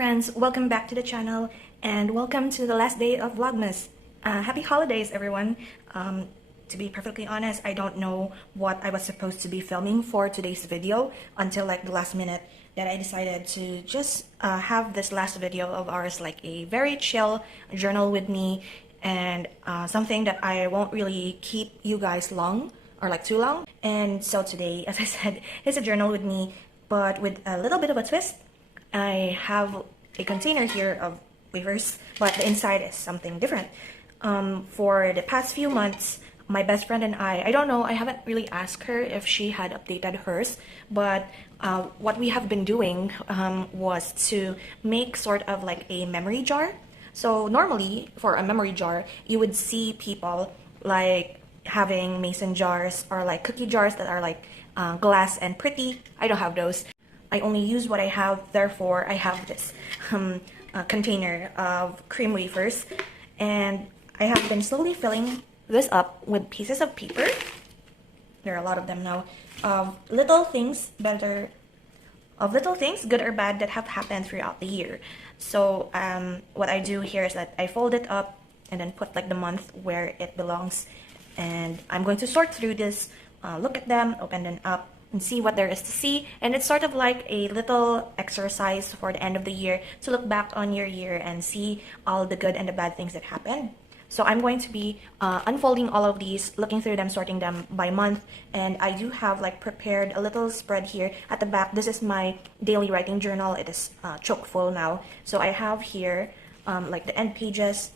friends, welcome back to the channel and welcome to the last day of Vlogmas. Happy holidays everyone. To be perfectly honest, I don't know what I was supposed to be filming for today's video until like the last minute that I decided to just have this last video of ours like a very chill journal with me and something that I won't really keep you guys long or like too long. And so today, as I said, it's a journal with me but with a little bit of a twist. I have a container here of wafers, but the inside is something different. For the past few months, my best friend and I don't know, I haven't really asked her if she had updated hers, but what we have been doing was to make sort of like a memory jar. So normally, for a memory jar, you would see people like having mason jars or like cookie jars that are like glass and pretty. I don't have those. I only use what I have, therefore I have this container of cream wafers, and I have been slowly filling this up with pieces of paper. There are a lot of them now, of little things, good or bad, that have happened throughout the year. So what I do here is that I fold it up and then put like the month where it belongs, and I'm going to sort through this, look at them, open them up, and see what there is to see. And it's sort of like a little exercise for the end of the year to look back on your year and see all the good and the bad things that happened. So I'm going to be unfolding all of these, looking through them, sorting them by month, and I do have like prepared a little spread here at the back. This is my daily writing journal. It is chock full now. So I have here like the end pages,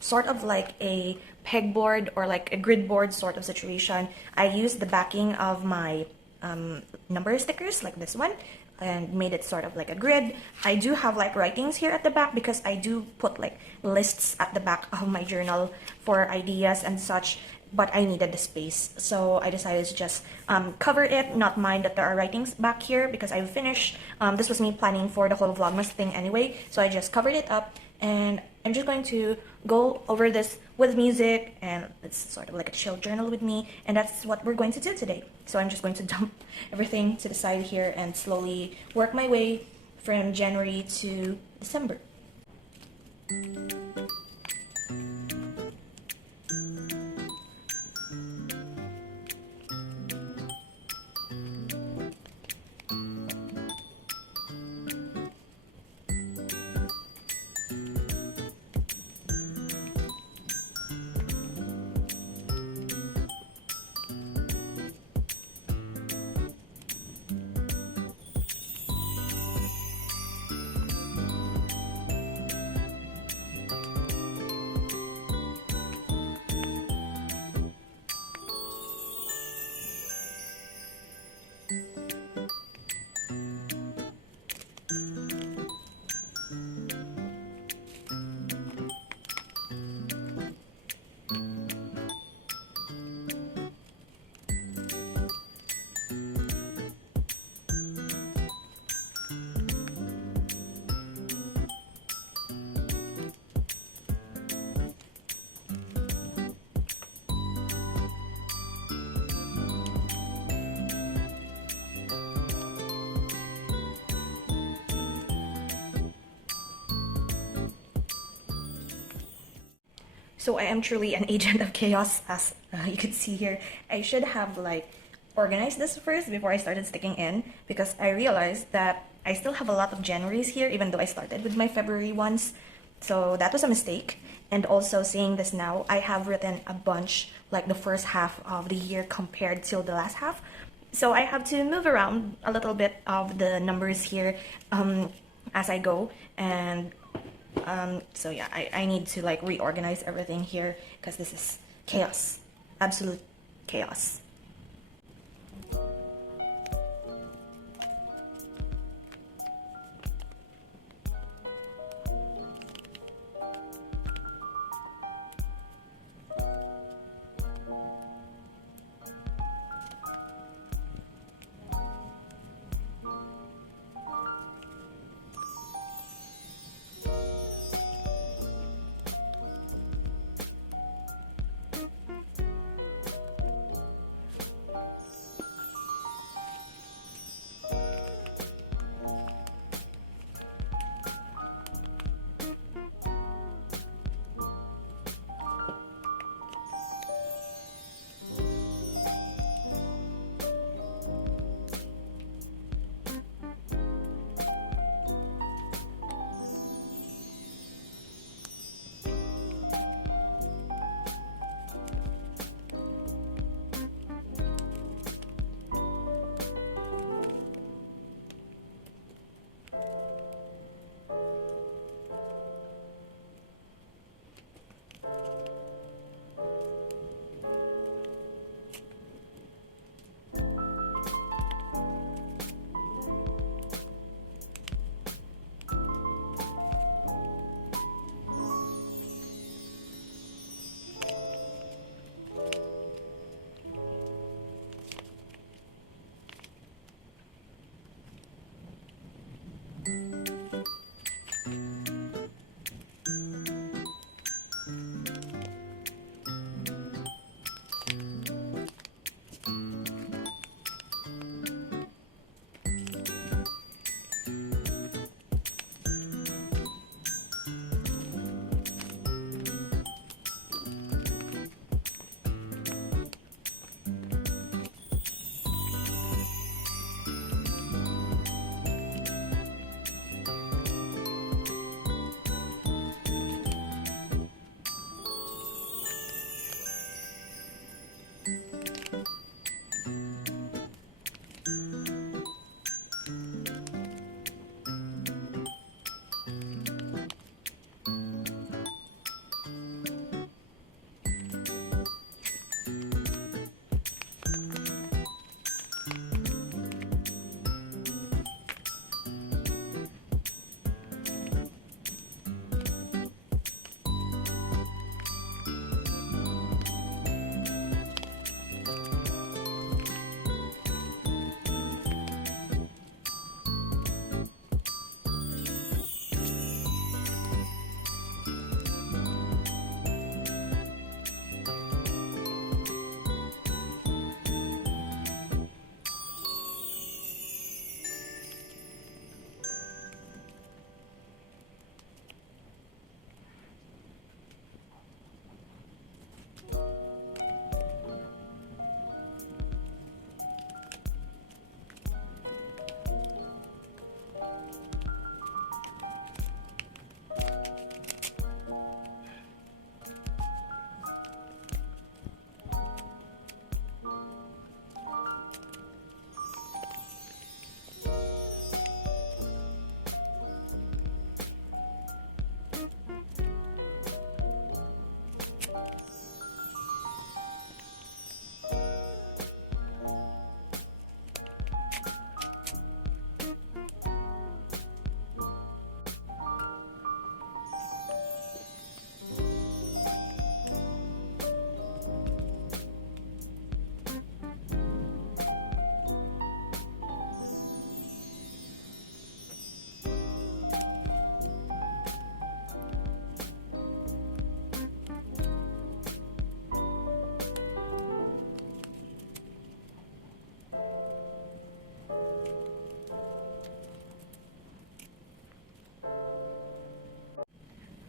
sort of like a pegboard or like a grid board sort of situation. I used the backing of my number stickers like this one and made it sort of like a grid. I do have like writings here at the back because I do put like lists at the back of my journal for ideas and such, but I needed the space, so I decided to just cover it, not mind that there are writings back here because I finished. This was me planning for the whole Vlogmas thing anyway, so I just covered it up, and I'm just going to go over this with music, and it's sort of like a chill journal with me, and that's what we're going to do today. So I'm just going to dump everything to the side here and slowly work my way from January to December. So I am truly an agent of chaos, as you can see here. I should have like organized this first before I started sticking in, because I realized that I still have a lot of Januaries here even though I started with my February ones. So that was a mistake. And also seeing this now, I have written a bunch like the first half of the year compared to the last half. So I have to move around a little bit of the numbers here as I go, and so yeah, I need to like reorganize everything here because this is chaos, absolute chaos.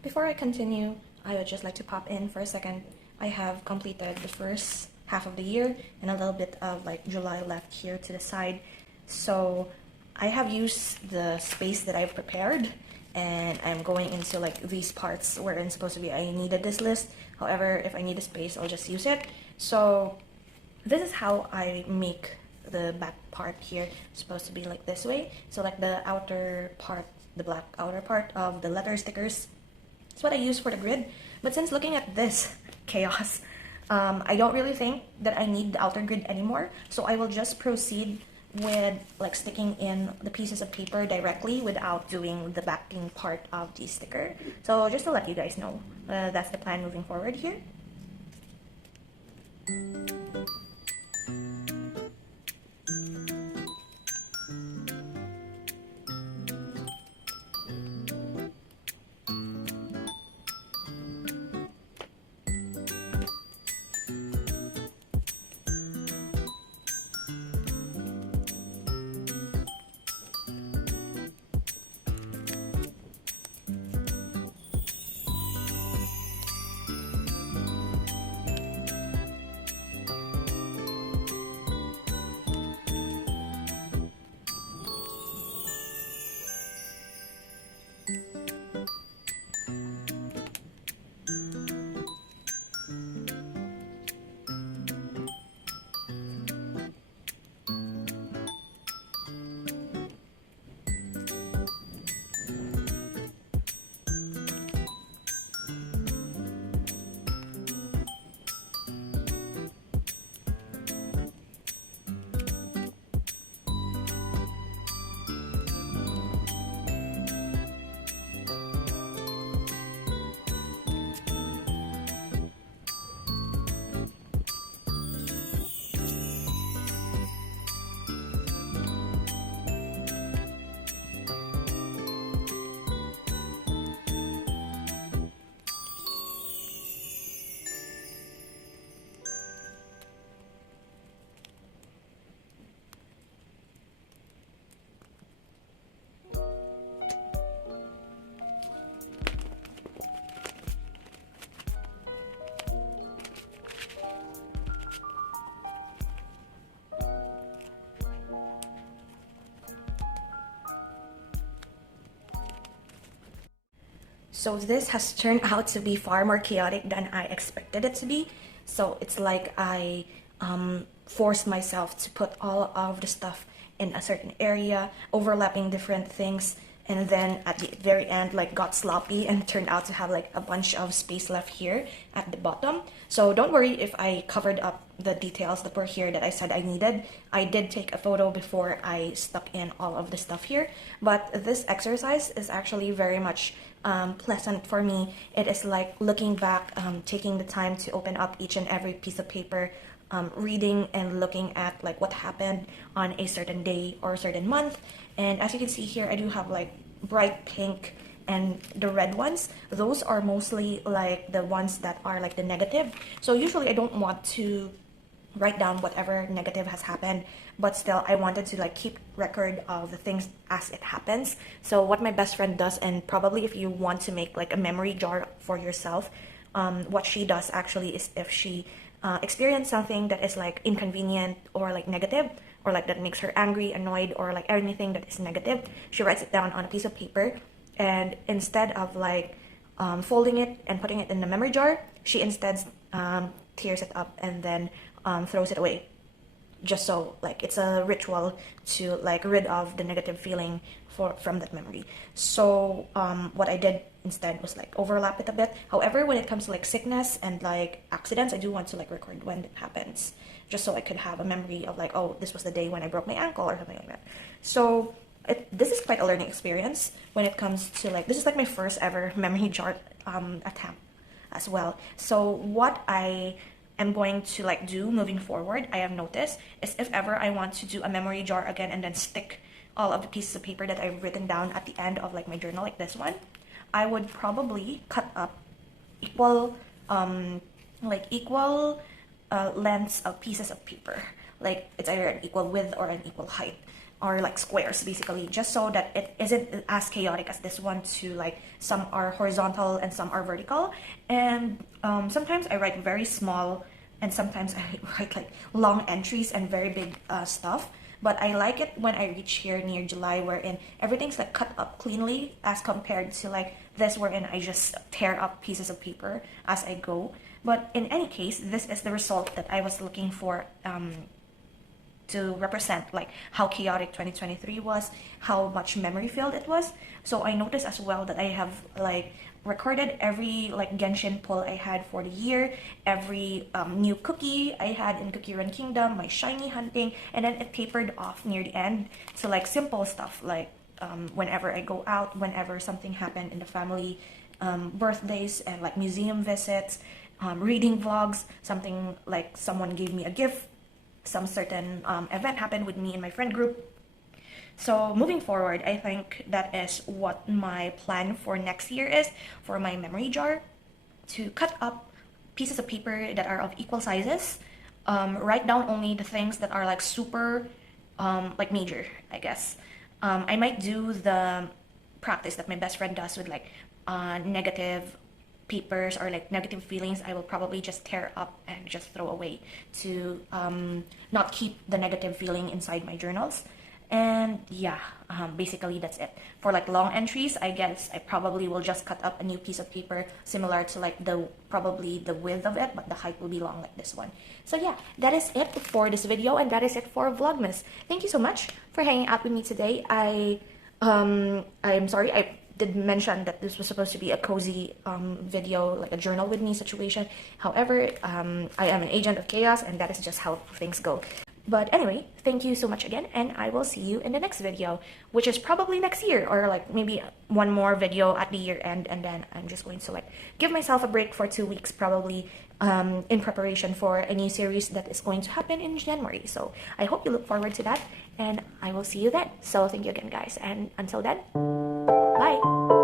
Before I continue, I would just like to pop in for a second. I have completed the first half of the year and a little bit of like July left here to the side. So I have used the space that I've prepared, and I'm going into like these parts where it's supposed to be I needed this list. However, if I need a space, I'll just use it. So this is how I make the back part here. It's supposed to be like this way. So like the outer part, the black outer part of the letter stickers, that's what I use for the grid. But since looking at this chaos, I don't really think that I need the outer grid anymore. So I will just proceed with like sticking in the pieces of paper directly without doing the backing part of the sticker. So just to let you guys know, that's the plan moving forward here. So this has turned out to be far more chaotic than I expected it to be. So it's like I forced myself to put all of the stuff in a certain area, overlapping different things, and then at the very end like got sloppy and turned out to have like a bunch of space left here at the bottom. So don't worry if I covered up the details that were here that I said I needed. I did take a photo before I stuck in all of the stuff here, but this exercise is actually very much pleasant for me. It is like looking back, taking the time to open up each and every piece of paper, reading and looking at like what happened on a certain day or a certain month. And as you can see here, I do have like bright pink and the red ones. Those are mostly like the ones that are like the negative. So usually I don't want to write down whatever negative has happened, but still I wanted to like keep record of the things as it happens. So what my best friend does, and probably if you want to make like a memory jar for yourself, what she does actually is if she experience something that is like inconvenient or like negative, or like that makes her angry, annoyed, or like anything that is negative, she writes it down on a piece of paper, and instead of like folding it and putting it in the memory jar, she instead tears it up and then throws it away, just so like it's a ritual to like rid of the negative feeling from that memory. So what I did instead was like overlap it a bit. However, when it comes to like sickness and like accidents, I do want to like record when it happens, just so I could have a memory of like, oh, this was the day when I broke my ankle or something like that. So this is quite a learning experience when it comes to like, this is like my first ever memory jar attempt as well. So what I am going to like do moving forward, I have noticed, is if ever I want to do a memory jar again and then stick all of the pieces of paper that I've written down at the end of like my journal, like this one, I would probably cut up equal lengths of pieces of paper. Like it's either an equal width or an equal height, or like squares basically, just so that it isn't as chaotic as this one, to like some are horizontal and some are vertical. And sometimes I write very small and sometimes I write like long entries and very big stuff. But I like it when I reach here near July, wherein everything's like cut up cleanly, as compared to like this wherein I just tear up pieces of paper as I go. But in any case, this is the result that I was looking for, to represent like how chaotic 2023 was, how much memory filled it was. So I noticed as well that I have like recorded every like Genshin pull I had for the year, every new cookie I had in Cookie Run Kingdom, my shiny hunting, and then it tapered off near the end to like simple stuff like whenever I go out, whenever something happened in the family, birthdays and like museum visits, reading vlogs, something like someone gave me a gift, some certain event happened with me and my friend group. So moving forward, I think that is what my plan for next year is for my memory jar, to cut up pieces of paper that are of equal sizes, write down only the things that are like super like major, I guess. I might do the practice that my best friend does with like negative papers or like negative feelings. I will probably just tear up and just throw away to not keep the negative feeling inside my journals. And yeah, basically that's it. For like long entries, I guess I probably will just cut up a new piece of paper similar to like probably the width of it, but the height will be long like this one. So yeah, that is it for this video, and that is it for Vlogmas. Thank you so much for hanging out with me today. I'm sorry, I did mention that this was supposed to be a cozy video, like a journal with me situation. However, I am an agent of chaos, and that is just how things go. But anyway, thank you so much again, and I will see you in the next video, which is probably next year, or like maybe one more video at the year end, and then I'm just going to like give myself a break for 2 weeks probably, in preparation for a new series that is going to happen in January. So I hope you look forward to that, and I will see you then. So thank you again, guys, and until then, bye!